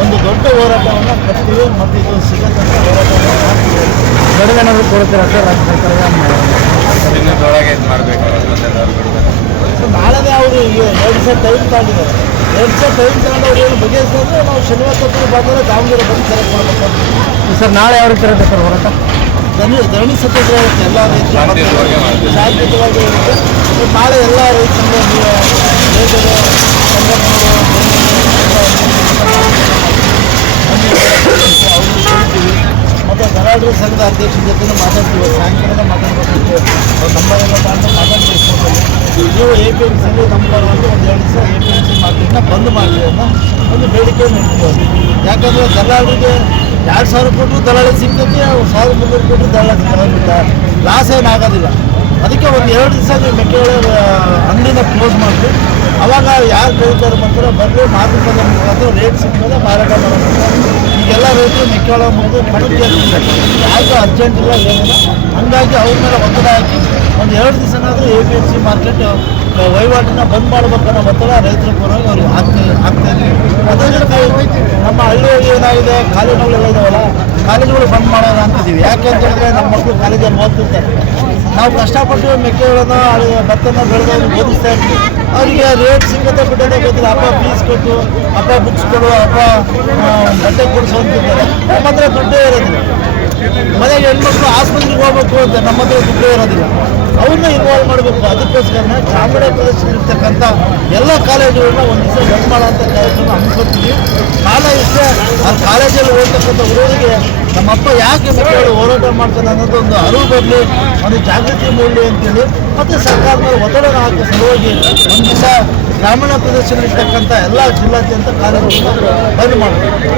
ಒಂದು ದೊಡ್ಡ ಹೋರಾಟವನ್ನು ಕಟ್ತೀವಿ ಮತ್ತು ಇದು ಸಿಗತ್ತಂತ ಹೋರಾಟವನ್ನು ಮಾಡ್ತೀವಿ. ಗಡುವೇನಾದರೂ ಕೊಡ್ತೀರಾ ಸರ್ ರಾಜ್ಯ ಸರ್ಕಾರ ಇದು ಮಾಡಬೇಕು ನಾಳೆನೇ ಅವರು ಈಗ ಎರಡು ಸಾವಿರ ಟೈಮ್ ತಗೊಂಡಿದ್ದಾರೆ. ಎರಡು ಸಾವಿರ ಟೈಮ್ ತಗೊಂಡು ಅವ್ರು ಏನು ಬಗೆಹರಿಸಿದ್ರೆ ನಾವು ಶನಿವಾರ ಬಂದರೆ ದಾವಣಗೆರೆ ಬಂದು ಸೆಲೆಕ್ಟ್ ಮಾಡಬೇಕು ಸರ್ ನಾಳೆ ಯಾವ ರೀತಿ ಇರುತ್ತೆ ಸರ್ ಹೋರಾಟ? ಧರಣಿ ಧರಣಿ ಸತ್ಯಾಗ್ರಹ ಇರುತ್ತೆ. ಎಲ್ಲ ರೈತರು ಶಾಂತಿಯುತವಾಗಿ ಇರುತ್ತೆ. ನಾಳೆ ಎಲ್ಲ ರೈತ ದಲಾಳರ ಸಂಘದ ಅಧ್ಯಕ್ಷರ ಜೊತೆ ಮಾತಾಡ್ತೀವಿ. ಸಾಯಂಕಾಲ ಮಾತಾಡ್ಬೇಕು. ಅವ್ರ ಎಲ್ಲ ಮಾತಾಡ್ತೀವಿ ನೀವು ಎ ಪಿ ಎಂ ಸಿಲಿ ನಂಬರ್ ಒಂದು ಎರಡು ದಿವಸ ಎ ಪಿ ಎಂ ಸಿ ಮಾರ್ಕೆಟ್ನ ಬಂದ್ ಮಾಡಿ ಅಂತ ಒಂದು ಬೇಡಿಕೆ ಇಡ್ತೀವಿ ಯಾಕಂದರೆ ದಲ್ಲಾಳಿಗೆ ಎರಡು ಸಾವಿರ ಕೊಟ್ಟರು ದಲ್ಲಾಳಿ ಸಿಗ್ತೈತಿ ಸಾವಿರ ಮುನ್ನೂರು ಕೊಟ್ಟರು ದಲ್ಲಾಳಿ ಸಿಗೋದಿಲ್ಲ ಲಾಸ್ ಏನಾಗೋದಿಲ್ಲ ಅದಕ್ಕೆ ಒಂದು ಎರಡು ದಿವಸ ನೀವು ಮೆಕ್ಕೆಜೋಳ ಅಂಗಡಿನ ಕ್ಲೋಸ್ ಮಾಡಿರಿ. ಅವಾಗ ಯಾರು ಬೆಳೀತಾರೆ ಬರ್ತಾರೆ ಬರಲಿ ಮಾರುಕಟ್ಟೆ ಮುಖಾಂತರ ರೇಟ್ ಸಿಕ್ಕಿದ್ರೆ ಮಾರಾಟ ಮಾಡೋದು. ಈಗೆಲ್ಲ ರೈತರು ಮೆಕ್ಕೆಜೋಳ ಮುಗಿದು ಯಾವುದು ಅರ್ಜೆಂಟ್ ಇಲ್ಲ, ಏನಿಲ್ಲ. ಹಂಗಾಗಿ ಅವ್ರ ಮೇಲೆ ಒತ್ತಡ ಹಾಕಿ ಒಂದು ಎರಡು ದಿವಸನಾದರೂ A P M C market ವಹಿವಾಟನ್ನ ಬಂದ್ ಮಾಡ್ಬೇಕನ್ನೋ ಒತ್ತಡ ರೈತರ ಪರವಾಗಿ ಅವ್ರಿಗೆ ಹಾಕ್ತಾ ಹಾಕ್ತಾ ಅದೇ ರೀತಿ ನಮ್ಮ ಹಳ್ಳಿಯಲ್ಲಿ ಏನಾಗಿದೆ? ಕಾಲೇಜುಗಳೆಲ್ಲ ಇದಾವಲ್ಲ, ಕಾಲೇಜುಗಳು ಬಂದ್ ಮಾಡೋಣ ಅಂತಿದ್ದೀವಿ. ಯಾಕೆ ಅಂತ ಹೇಳಿದ್ರೆ ನಮ್ಮ ಮಕ್ಕಳು ಕಾಲೇಜಲ್ಲಿ ಓದ್ತಿರ್ತಾರೆ. ನಾವು ಕಷ್ಟಪಟ್ಟು ಮೆಕ್ಕೆಜೋಳನ ಭತ್ತನ ಬೆಳೆದು ಬೋಧಿಸ್ತಾ ಇರ್ತೀವಿ ಅವರಿಗೆ ರೇಟ್ ಸಿಗುತ್ತೆ ಬಿಟ್ಟರೆ ಗೊತ್ತಿಲ್ಲ. ಅಪ್ಪ ಫೀಸ್ ಕೊಟ್ಟು, ಅಪ್ಪ ಬುಕ್ಸ್ ಕೊಡು, ಅಪ್ಪ ಬಟ್ಟೆ ಕೊಡಿಸು ಅಂತಿದ್ದಾರೆ. ನಮ್ಮ ಹತ್ರ ದುಡ್ಡೇ ಇರೋದಿಲ್ಲ. ಮನೆಗೆ ಹೆಣ್ಮಕ್ಳು ಆಸ್ಪತ್ರೆಗೆ ಹೋಗ್ಬೇಕು ಅಂತ ನಮ್ಮ ಹತ್ರ ದುಡ್ಡೇ ಇರೋದಿಲ್ಲ. ಅವ್ರನ್ನ ಇನ್ವಾಲ್ವ್ ಮಾಡಬೇಕು. ಅದಕ್ಕೋಸ್ಕರನೇ ಗ್ರಾಮೀಣ ಪ್ರದೇಶದಲ್ಲಿರ್ತಕ್ಕಂಥ ಎಲ್ಲ ಕಾಲೇಜುಗಳನ್ನ ಒಂದು ದಿವಸ ಬಂದ್ ಮಾಡೋಂಥ ಕಾರ್ಯಕ್ರಮ ಹಮ್ಮಿಕೊಳ್ತೀವಿ. ಕಾಲ ಇಷ್ಟೇ ಕಾಲೇಜಲ್ಲಿ ಓದ್ತಕ್ಕಂಥ ಹುಡುಗರಿಗೆ ನಮ್ಮಪ್ಪ ಯಾಕೆ ಮಕ್ಕಳು ಹೋರಾಟ ಮಾಡ್ತಾನೆ ಅನ್ನೋದು ಒಂದು ಅರಿವು ಬರಲಿ, ಒಂದು ಜಾಗೃತಿ ಮೂಡಲಿ ಅಂತೇಳಿ ಮತ್ತು ಸರ್ಕಾರದ ಮೇಲೆ ಒತ್ತಡ ಹಾಕೋ ಸಲುವಾಗಿ ಒಂದು ದಿವಸ ಗ್ರಾಮೀಣ ಪ್ರದೇಶದಲ್ಲಿರ್ತಕ್ಕಂಥ ಎಲ್ಲ ಜಿಲ್ಲಾದ್ಯಂತ ಕಾಲೇಜನ್ನು ಬಂದ್ ಮಾಡಬೇಕು.